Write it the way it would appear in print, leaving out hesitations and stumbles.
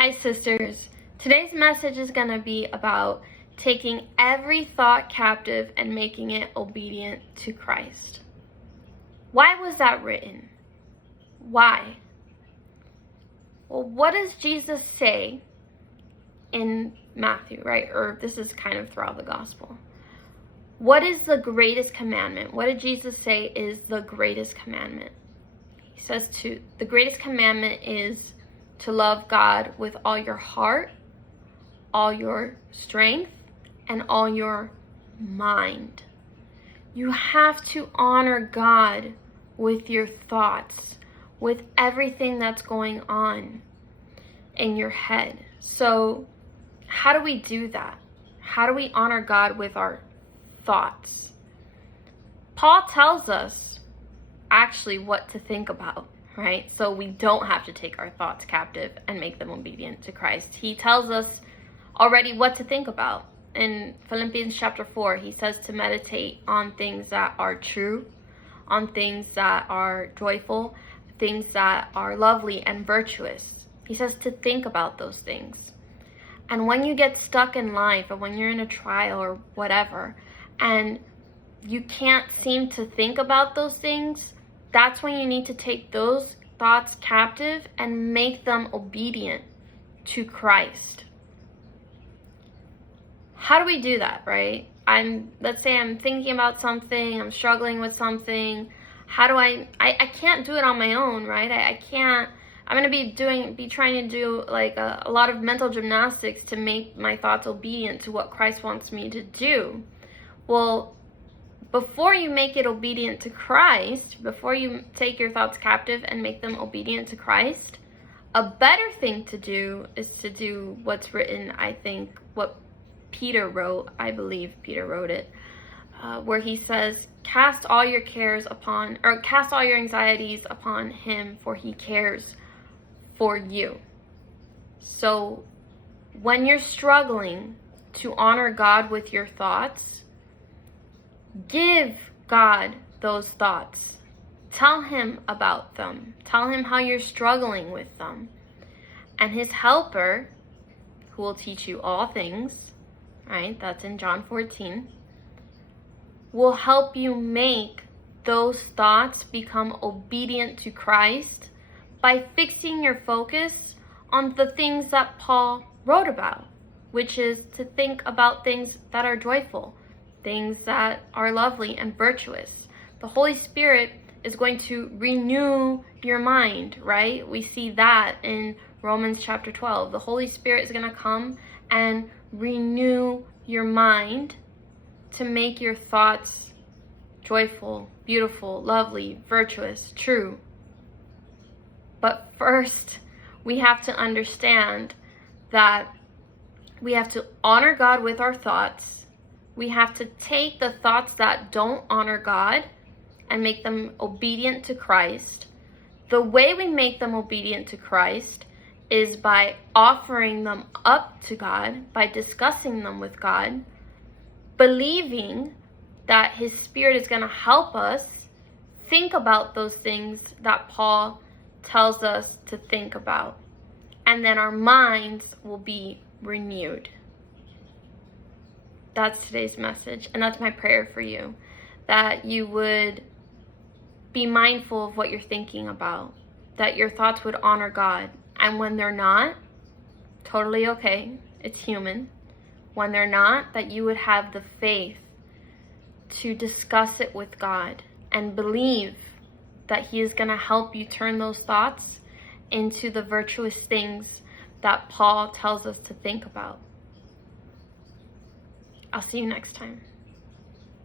Hi sisters, today's message is going to be about taking every thought captive and making it obedient to Christ. Why was that written? Why? Well, what does Jesus say in Matthew, right? Or this is kind of throughout the gospel. What is the greatest commandment? What did Jesus say is the greatest commandment? He says the greatest commandment is to love God with all your heart, all your strength, and all your mind. You have to honor God with your thoughts, with everything that's going on in your head. So how do we do that? How do we honor God with our thoughts? Paul tells us actually what to think about, right? So we don't have to take our thoughts captive and make them obedient to Christ. He tells us already what to think about. In Philippians chapter 4, he says to meditate on things that are true, on things that are joyful, things that are lovely and virtuous. He says to think about those things. And when you get stuck in life, or when you're in a trial or whatever, and you can't seem to think about those things, that's when you need to take those thoughts captive and make them obedient to Christ. How do we do that, right? Let's say I'm thinking about something, I'm struggling with something. How do I can't do it on my own, right? I can't. I'm going to be trying to do like a lot of mental gymnastics to make my thoughts obedient to what Christ wants me to do. Well, before you make it obedient to Christ, before you take your thoughts captive and make them obedient to Christ, a better thing to do is to do what's written, I think, what Peter wrote. I believe Peter wrote it, where he says, cast all your anxieties upon him, for he cares for you. So when you're struggling to honor God with your thoughts, give God those thoughts. Tell him about them. Tell him how you're struggling with them. And his helper, who will teach you all things, right? That's in John 14, will help you make those thoughts become obedient to Christ by fixing your focus on the things that Paul wrote about, which is to think about things that are joyful, things that are lovely and virtuous. The Holy Spirit is going to renew your mind, right? We see that in Romans chapter 12. The Holy Spirit is going to come and renew your mind to make your thoughts joyful, beautiful, lovely, virtuous, true. But first, we have to understand that we have to honor God with our thoughts. We have to take the thoughts that don't honor God and make them obedient to Christ. The way we make them obedient to Christ is by offering them up to God, by discussing them with God, believing that his Spirit is going to help us think about those things that Paul tells us to think about. And then our minds will be renewed. That's today's message, and that's my prayer for you, that you would be mindful of what you're thinking about, that your thoughts would honor God, and when they're not, totally okay, it's human. When they're not, that you would have the faith to discuss it with God and believe that he is going to help you turn those thoughts into the virtuous things that Paul tells us to think about. I'll see you next time.